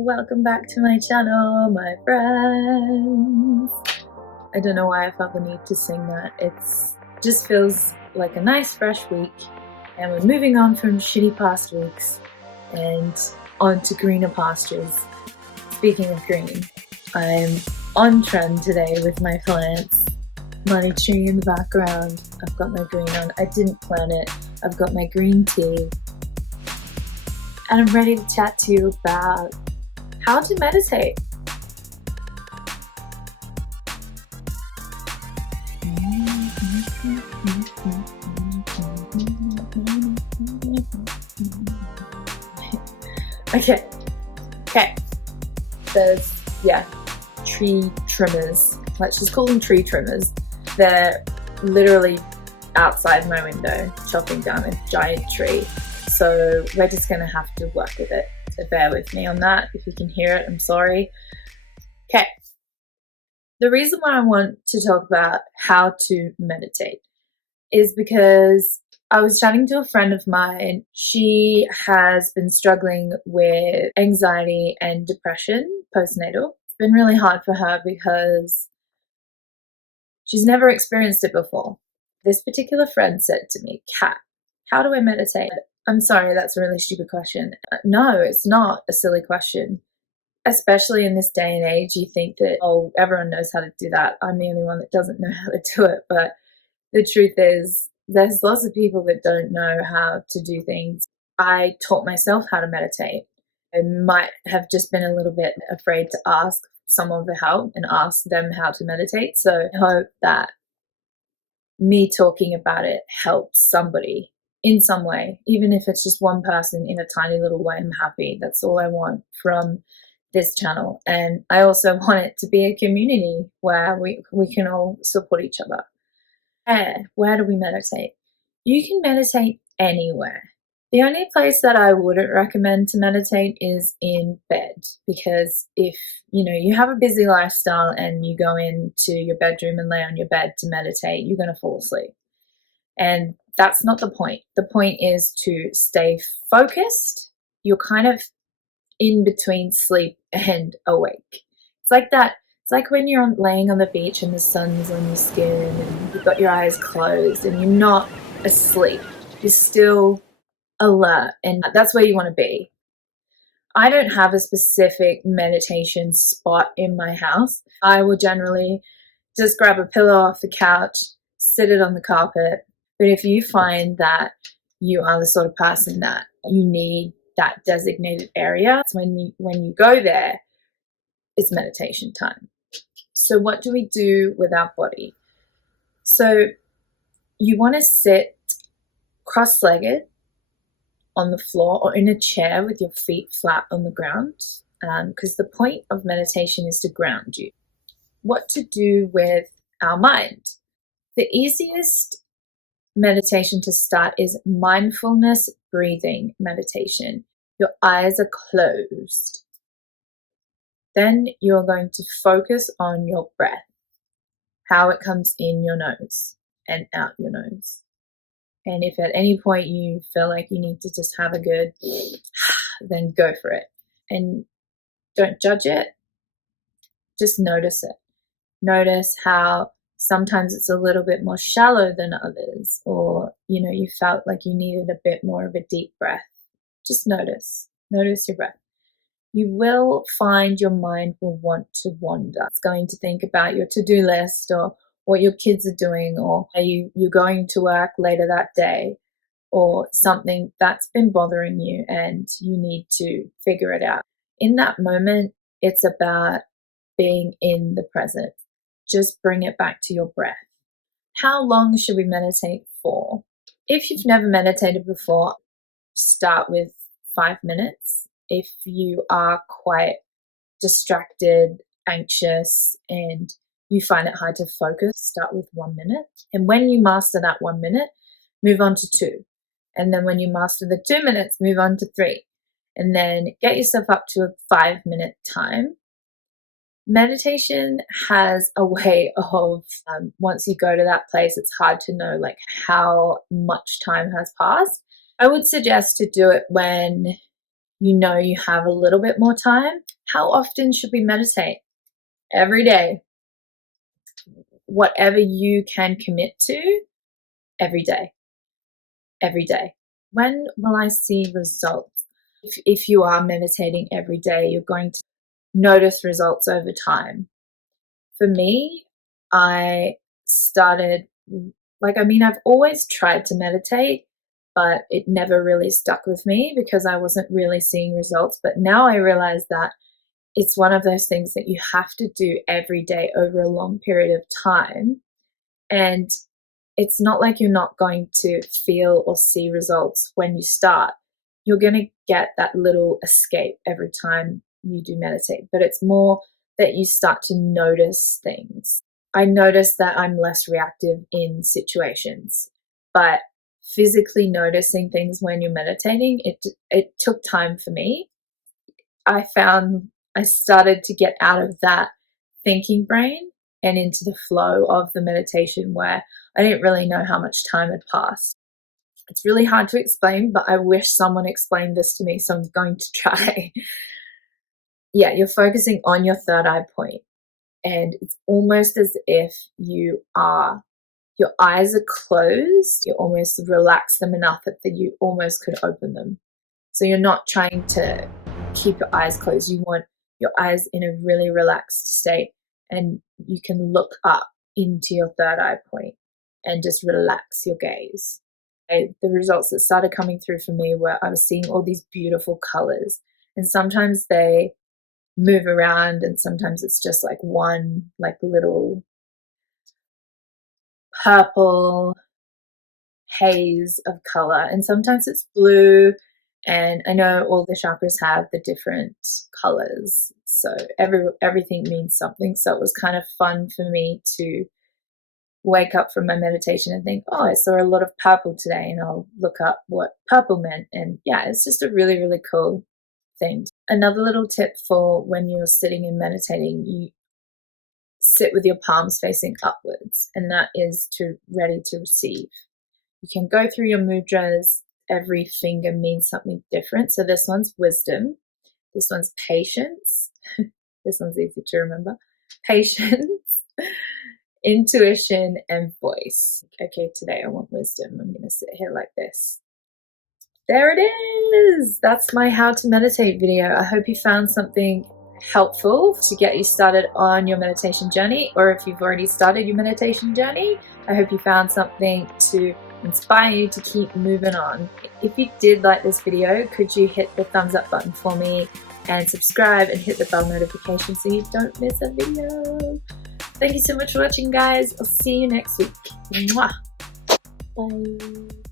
Welcome back to my channel, my friends. I don't know why I felt the need to sing that. It just feels like a nice fresh week, and we're moving on from shitty past weeks and on to greener pastures. Speaking of green, I'm on trend today with my plants. Money tree in the background. I've got my green on. I didn't plan it. I've got my green tea. And I'm ready to chat to you about how to meditate. Okay. There's, tree trimmers. Let's just call them tree trimmers. They're literally outside my window chopping down a giant tree. So we're just going to have to work with it. So bear with me on that. If you can hear it, I'm sorry. Okay. The reason why I want to talk about how to meditate is because I was chatting to a friend of mine. She has been struggling with anxiety and depression postnatal. It's been really hard for her because she's never experienced it before. This particular friend said to me, "Kat, how do I meditate?" I'm sorry, that's a really stupid question. No, it's not a silly question. Especially in this day and age, you think that, oh, everyone knows how to do that. I'm the only one that doesn't know how to do it. But the truth is, there's lots of people that don't know how to do things. I taught myself how to meditate. I might have just been a little bit afraid to ask someone for help and ask them how to meditate. So I hope that me talking about it helps somebody in some way, even if it's just one person in a tiny little way. I'm happy. That's all I want from this channel. And I also want it to be a community where we can all support each other. Where do we meditate? You can meditate anywhere. The only place that I wouldn't recommend to meditate is in bed, because if you have a busy lifestyle and you go into your bedroom and lay on your bed to meditate, you're going to fall asleep. And that's not the point. The point is to stay focused. You're kind of in between sleep and awake. It's like that. It's like when you're laying on the beach and the sun's on your skin and you've got your eyes closed and you're not asleep. You're still alert, and that's where you want to be. I don't have a specific meditation spot in my house. I will generally just grab a pillow off the couch, sit it on the carpet. But if you find that you are the sort of person that you need that designated area, it's when you go there, it's meditation time. So what do we do with our body? So you want to sit cross-legged on the floor or in a chair with your feet flat on the ground, because the point of meditation is to ground you. What to do with our mind? The easiest meditation to start is mindfulness breathing meditation. Your eyes are closed. Then you're going to focus on your breath, how it comes in your nose and out your nose. And if at any point you feel like you need to just have a good, then go for it. And don't judge it. Just notice it. Notice how sometimes it's a little bit more shallow than others, or you felt like you needed a bit more of a deep breath. Just notice your breath. You will find your mind will want to wander. It's going to think about your to-do list or what your kids are doing, or are you're going to work later that day, or something that's been bothering you and you need to figure it out. In that moment, it's about being in the present. Just bring it back to your breath. How long should we meditate for? If you've never meditated before, start with 5 minutes. If you are quite distracted, anxious, and you find it hard to focus, start with 1 minute. And when you master that 1 minute, move on to 2. And then when you master the 2 minutes, move on to 3. And then get yourself up to a 5-minute time. Meditation has a way of, once you go to that place, it's hard to know how much time has passed. I would suggest to do it when you know you have a little bit more time. How often should we meditate? Every day. Whatever you can commit to, every day. Every day. When will I see results? If you are meditating every day, you're going to notice results over time. For me, I started, I've always tried to meditate, but it never really stuck with me because I wasn't really seeing results. But now I realize that it's one of those things that you have to do every day over a long period of time. And it's not like you're not going to feel or see results when you start. You're going to get that little escape every time you do meditate, but it's more that you start to notice things. I notice that I'm less reactive in situations, but physically noticing things when you're meditating, it took time for me. I found I started to get out of that thinking brain and into the flow of the meditation where I didn't really know how much time had passed. It's really hard to explain, but I wish someone explained this to me, so I'm going to try. Yeah, you're focusing on your third eye point, and it's almost as if your eyes are closed. You almost relax them enough that you almost could open them. So you're not trying to keep your eyes closed. You want your eyes in a really relaxed state, and you can look up into your third eye point and just relax your gaze. The results that started coming through for me were I was seeing all these beautiful colors, and sometimes they move around and sometimes it's just like one little purple haze of color, and sometimes it's blue. And I know all the chakras have the different colors, so everything means something. So it was kind of fun for me to wake up from my meditation and think, oh, I saw a lot of purple today, and I'll look up what purple meant. And yeah, it's just a really, really cool thing. Another little tip for when you're sitting and meditating, you sit with your palms facing upwards, and that is ready to receive. You can go through your mudras. Every finger means something different. So this one's wisdom. This one's patience. This one's easy to remember. Patience, intuition, and voice. Okay, today I want wisdom. I'm going to sit here like this. There it is. That's my how to meditate video. I hope you found something helpful to get you started on your meditation journey, or if you've already started your meditation journey, I hope you found something to inspire you to keep moving on. If you did like this video, could you hit the thumbs up button for me and subscribe and hit the bell notification so you don't miss a video. Thank you so much for watching, guys. I'll see you next week. Mwah. Bye.